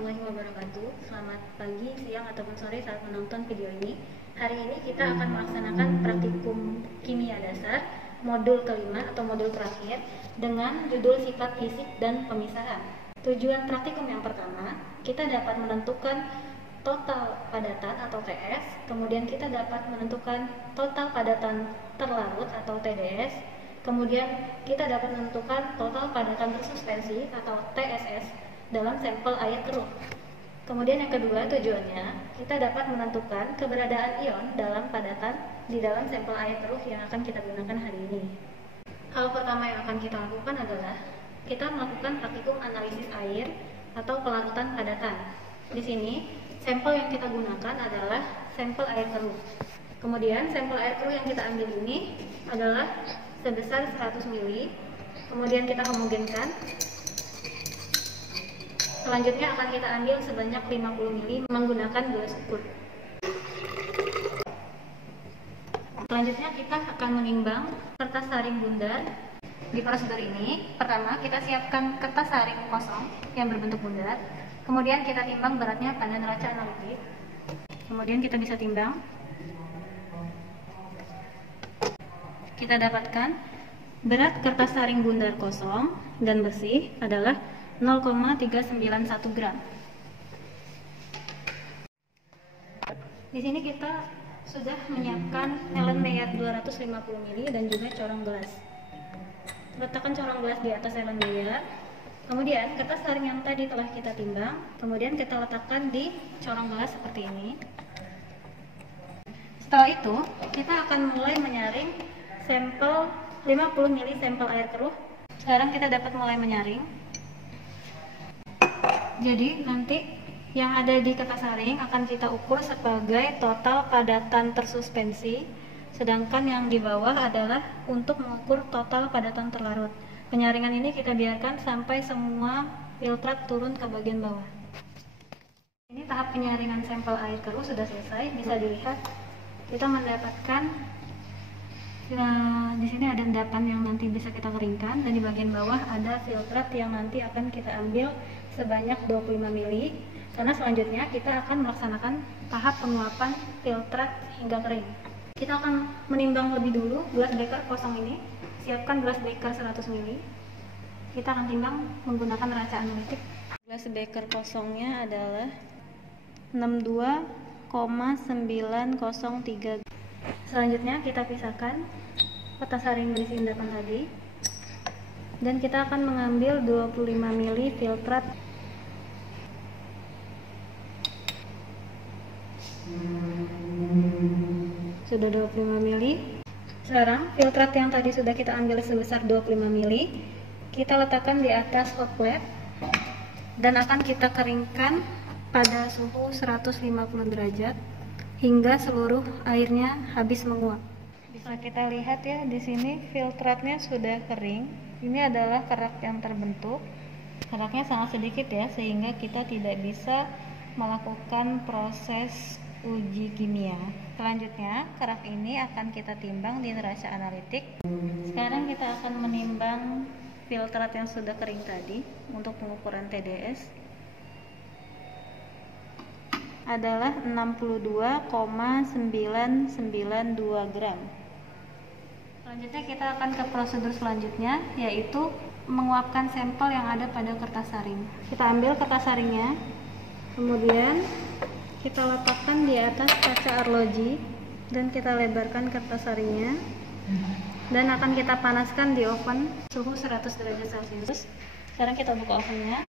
warahmatullahi wabarakatuh. Selamat pagi, siang, ataupun sore saat menonton video ini. Hari ini kita akan melaksanakan praktikum kimia dasar modul kelima atau modul terakhir dengan judul sifat fisik dan pemisahan. Tujuan praktikum yang pertama, kita dapat menentukan total padatan atau TS, kemudian kita dapat menentukan total padatan terlarut atau TDS, kemudian kita dapat menentukan total padatan tersuspensi atau TSS dalam sampel air keruh. Kemudian yang kedua, tujuannya kita dapat menentukan keberadaan ion dalam padatan di dalam sampel air keruh yang akan kita gunakan hari ini. Hal pertama yang akan kita lakukan adalah kita melakukan praktikum analisis air atau pelarutan padatan. Di sini sampel yang kita gunakan adalah sampel air keruh. Kemudian sampel air keruh yang kita ambil ini adalah sebesar 100 ml. Kemudian kita homogenkan. Selanjutnya akan kita ambil sebanyak 50 ml menggunakan gelas ukur. Selanjutnya kita akan menimbang kertas saring bundar. Di prosedur ini, pertama kita siapkan kertas saring kosong yang berbentuk bundar. Kemudian kita timbang beratnya pada neraca analitik. Kemudian kita bisa timbang. Kita dapatkan berat kertas saring bundar kosong dan bersih adalah 0,391 gram. Di sini kita sudah menyiapkan Ellen Meyer 250 ml dan juga corong gelas. Letakkan corong gelas di atas Ellen Meyer. Kemudian kertas saring yang tadi telah kita timbang, kemudian kita letakkan di corong gelas seperti ini. Setelah itu, kita akan mulai menyaring sampel 50 ml sampel air keruh. Sekarang kita dapat mulai menyaring. Jadi nanti yang ada di kertas saring akan kita ukur sebagai total padatan tersuspensi, sedangkan yang di bawah adalah untuk mengukur total padatan terlarut. Penyaringan ini kita biarkan sampai semua filtrat turun ke bagian bawah. Ini tahap penyaringan sampel air keruh sudah selesai. Bisa dilihat kita mendapatkan di sini ada endapan yang nanti bisa kita keringkan, dan di bagian bawah ada filtrat yang nanti akan kita ambil sebanyak 25 ml. Karena selanjutnya kita akan melaksanakan tahap penguapan filtrat hingga kering. Kita akan menimbang lebih dulu gelas beker kosong ini. Siapkan gelas beker 100 ml. Kita akan timbang menggunakan neraca analitik. Gelas beker kosongnya adalah 62,903. Selanjutnya kita pisahkan kertas saring berisi endapan tadi, dan kita akan mengambil 25 ml filtrat. Sudah 25 ml. Sekarang filtrat yang tadi sudah kita ambil sebesar 25 ml, kita letakkan di atas hot plate dan akan kita keringkan pada suhu 150 derajat hingga seluruh airnya habis menguap. Bisa kita lihat ya, di sini filtratnya sudah kering. Ini adalah kerak yang terbentuk. Keraknya sangat sedikit ya, sehingga kita tidak bisa melakukan proses uji kimia. Selanjutnya, kerak ini akan kita timbang di neraca analitik. Sekarang kita akan menimbang filtrat yang sudah kering tadi untuk pengukuran TDS. Adalah 62,992 gram. Selanjutnya kita akan ke prosedur selanjutnya, yaitu menguapkan sampel yang ada pada kertas saring. Kita ambil kertas saringnya, kemudian kita letakkan di atas kaca arloji dan kita lebarkan kertas saringnya, dan akan kita panaskan di oven suhu 100 derajat Celcius. Sekarang kita buka ovennya.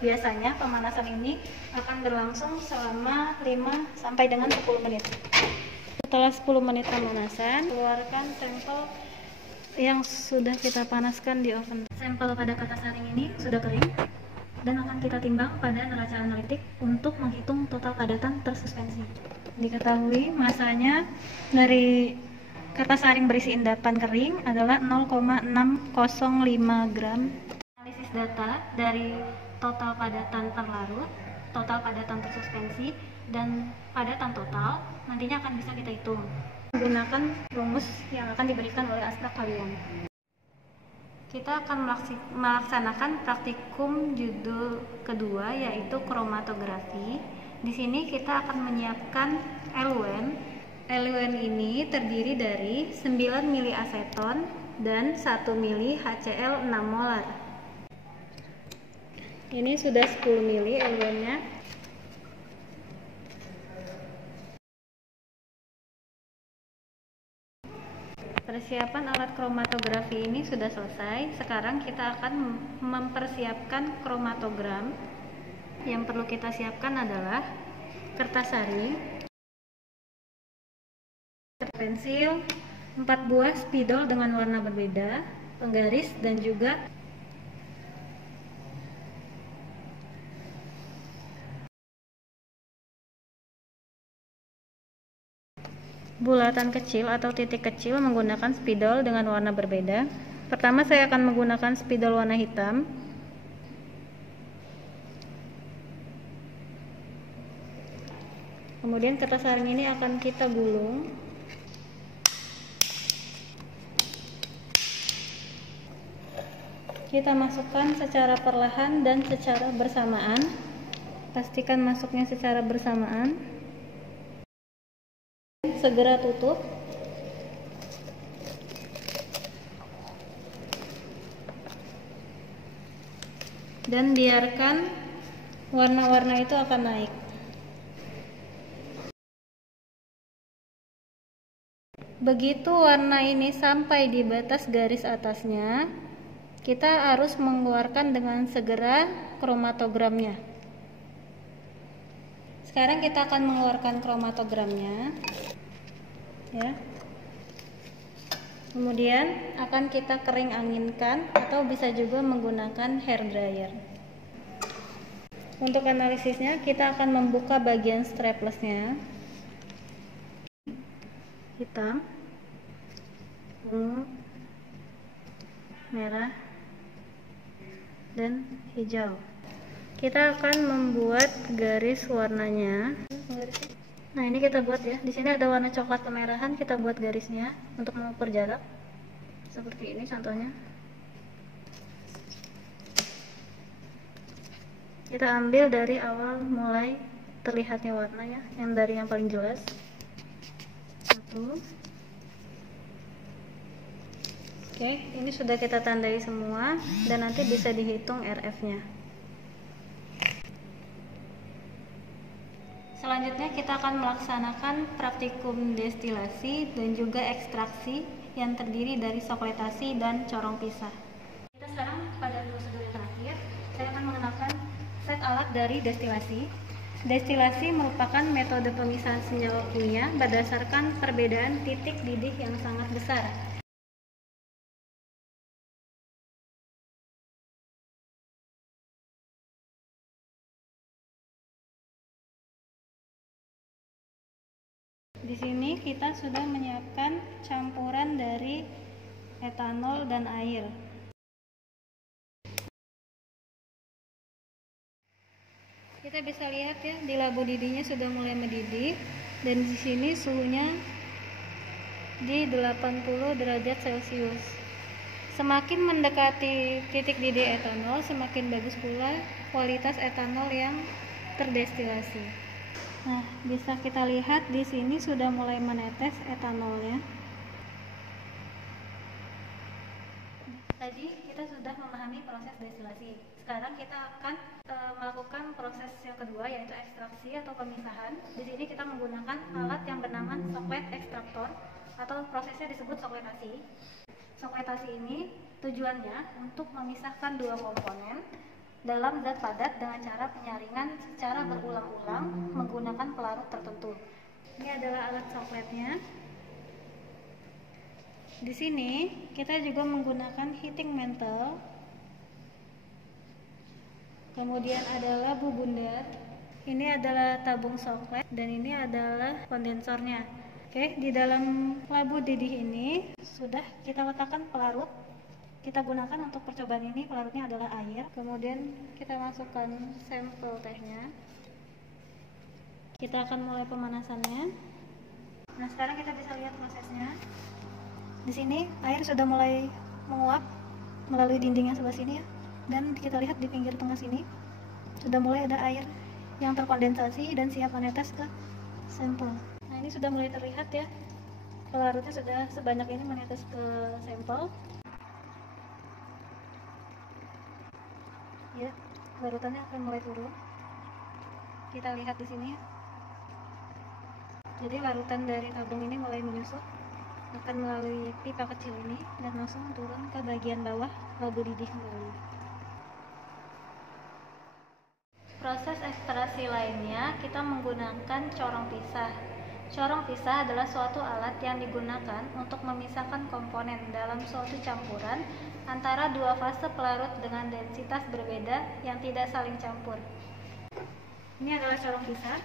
Biasanya pemanasan ini akan berlangsung selama 5 sampai dengan 10 menit. Setelah 10 menit pemanasan, keluarkan sampel yang sudah kita panaskan di oven. Sampel pada kertas saring ini sudah kering dan akan kita timbang pada neraca analitik untuk menghitung total padatan tersuspensi. Diketahui masanya dari kertas saring berisi endapan kering adalah 0,605 gram. Analisis data dari total padatan terlarut, total padatan tersuspensi, dan padatan total nantinya akan bisa kita hitung menggunakan rumus yang akan diberikan oleh Astra kalian. kita akan melaksanakan praktikum judul kedua, yaitu kromatografi. Di sini kita akan menyiapkan eluen. Eluen ini terdiri dari 9 mili aseton dan 1 mili HCl 6 molar. Ini sudah 10 mili eluennya. Persiapan alat kromatografi ini sudah selesai. Sekarang kita akan mempersiapkan kromatogram. Yang perlu kita siapkan adalah kertas sari, pensil, 4 buah spidol dengan warna berbeda, penggaris, dan juga bulatan kecil atau titik kecil menggunakan spidol dengan warna berbeda. Pertama saya akan menggunakan spidol warna hitam. Kemudian kertas saring ini akan kita gulung. Kita masukkan secara perlahan dan secara bersamaan. Pastikan masuknya secara bersamaan. Segera tutup. Dan biarkan warna-warna itu akan naik. Begitu warna ini sampai di batas garis atasnya, kita harus mengeluarkan dengan segera kromatogramnya. Sekarang kita akan mengeluarkan kromatogramnya. Ya. Kemudian akan kita kering anginkan atau bisa juga menggunakan hair dryer. Untuk analisisnya kita akan membuka bagian straplessnya. Hitam, ungu, merah, dan hijau. Kita akan membuat garis warnanya. Nah, ini kita buat ya. Di sini ada warna coklat kemerahan, kita buat garisnya untuk mengukur jarak. Seperti ini contohnya. Kita ambil dari awal mulai terlihatnya warnanya, yang dari yang paling jelas. 1. Oke, ini sudah kita tandai semua dan nanti bisa dihitung RF-nya. Selanjutnya kita akan melaksanakan praktikum destilasi dan juga ekstraksi yang terdiri dari sokletasi dan corong pisah. Kita sekarang pada prosedur yang terakhir, saya akan mengenalkan set alat dari destilasi. Destilasi merupakan metode pemisahan senyawa kimia berdasarkan perbedaan titik didih yang sangat besar. Di sini kita sudah menyiapkan campuran dari etanol dan air. Kita bisa lihat ya, di labu didihnya sudah mulai mendidih dan di sini suhunya di 80 derajat Celcius. Semakin mendekati titik didih etanol, semakin bagus pula kualitas etanol yang terdestilasi. Nah, bisa kita lihat di sini sudah mulai menetes etanolnya. Tadi kita sudah memahami proses destilasi. Sekarang kita akan melakukan proses yang kedua, yaitu ekstraksi atau pemisahan. Di sini kita menggunakan alat yang bernama soklet ekstraktor atau prosesnya disebut sokletasi. Sokletasi ini tujuannya untuk memisahkan dua komponen dalam zat padat dengan cara penyaringan secara berulang-ulang menggunakan pelarut tertentu. Ini adalah alat sokletnya. Di sini kita juga menggunakan heating mantle. Kemudian adalah labu bundar. Ini adalah tabung soklet dan ini adalah kondensornya. Oke, di dalam labu didih ini sudah kita letakkan pelarut. Kita gunakan untuk percobaan ini, pelarutnya adalah air. Kemudian kita masukkan sampel tehnya. Kita akan mulai pemanasannya. Nah, sekarang kita bisa lihat prosesnya. Di sini air sudah mulai menguap melalui dinding yang sebelah sini ya. Dan kita lihat di pinggir tengah sini sudah mulai ada air yang terkondensasi dan siap menetes ke sampel. Nah, ini sudah mulai terlihat ya, pelarutnya sudah sebanyak ini menetes ke sampel. Ya, larutannya akan mulai turun. Kita lihat di sini. Jadi larutan dari tabung ini mulai menyusut, akan melalui pipa kecil ini dan langsung turun ke bagian bawah labu didih kembali. Proses ekstraksi lainnya kita menggunakan corong pisah. Corong pisah adalah suatu alat yang digunakan untuk memisahkan komponen dalam suatu campuran antara dua fase pelarut dengan densitas berbeda yang tidak saling campur. Ini adalah corong pisah.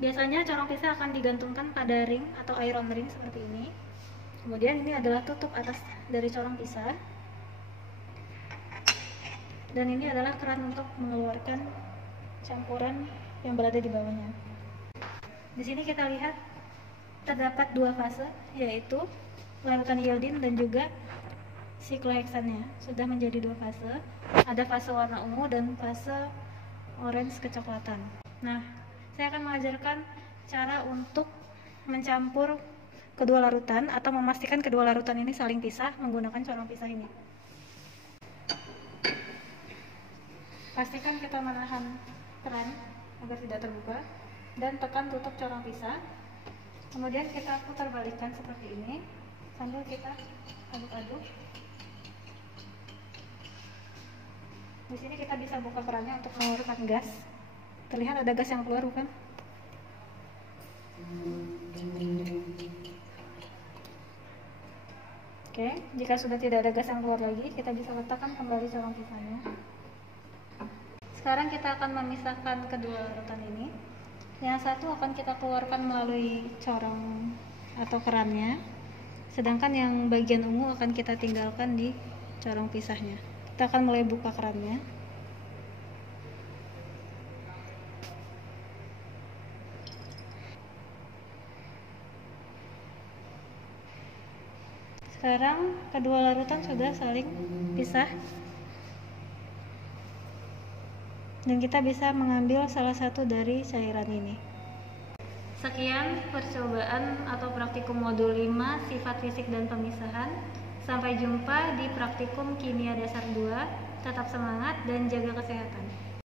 Biasanya corong pisah akan digantungkan pada ring atau iron ring seperti ini. Kemudian ini adalah tutup atas dari corong pisah. Dan ini adalah keran untuk mengeluarkan campuran yang berada di bawahnya. Di sini kita lihat terdapat dua fase, yaitu larutan iodin dan juga sikloheksannya. Sudah menjadi dua fase. Ada fase warna ungu dan fase orange kecoklatan. Nah, saya akan mengajarkan cara untuk mencampur kedua larutan atau memastikan kedua larutan ini saling pisah menggunakan corong pisah ini. Pastikan kita menahan keran agar tidak terbuka dan tekan tutup corong pisah. Kemudian kita putar balikkan seperti ini sambil kita aduk-aduk. Di sini kita bisa buka kerannya untuk mengeluarkan gas. Terlihat ada gas yang keluar, bukan? Oke, jika sudah tidak ada gas yang keluar lagi, kita bisa letakkan kembali corong pisahnya. Sekarang kita akan memisahkan kedua larutan ini. Yang satu akan kita keluarkan melalui corong atau kerannya, sedangkan yang bagian ungu akan kita tinggalkan di corong pisahnya. Kita akan mulai buka kerannya. Sekarang kedua larutan sudah saling pisah. Dan kita bisa mengambil salah satu dari cairan ini. Sekian percobaan atau praktikum modul 5 sifat fisik dan pemisahan. Sampai jumpa di praktikum kimia dasar 2. Tetap semangat dan jaga kesehatan.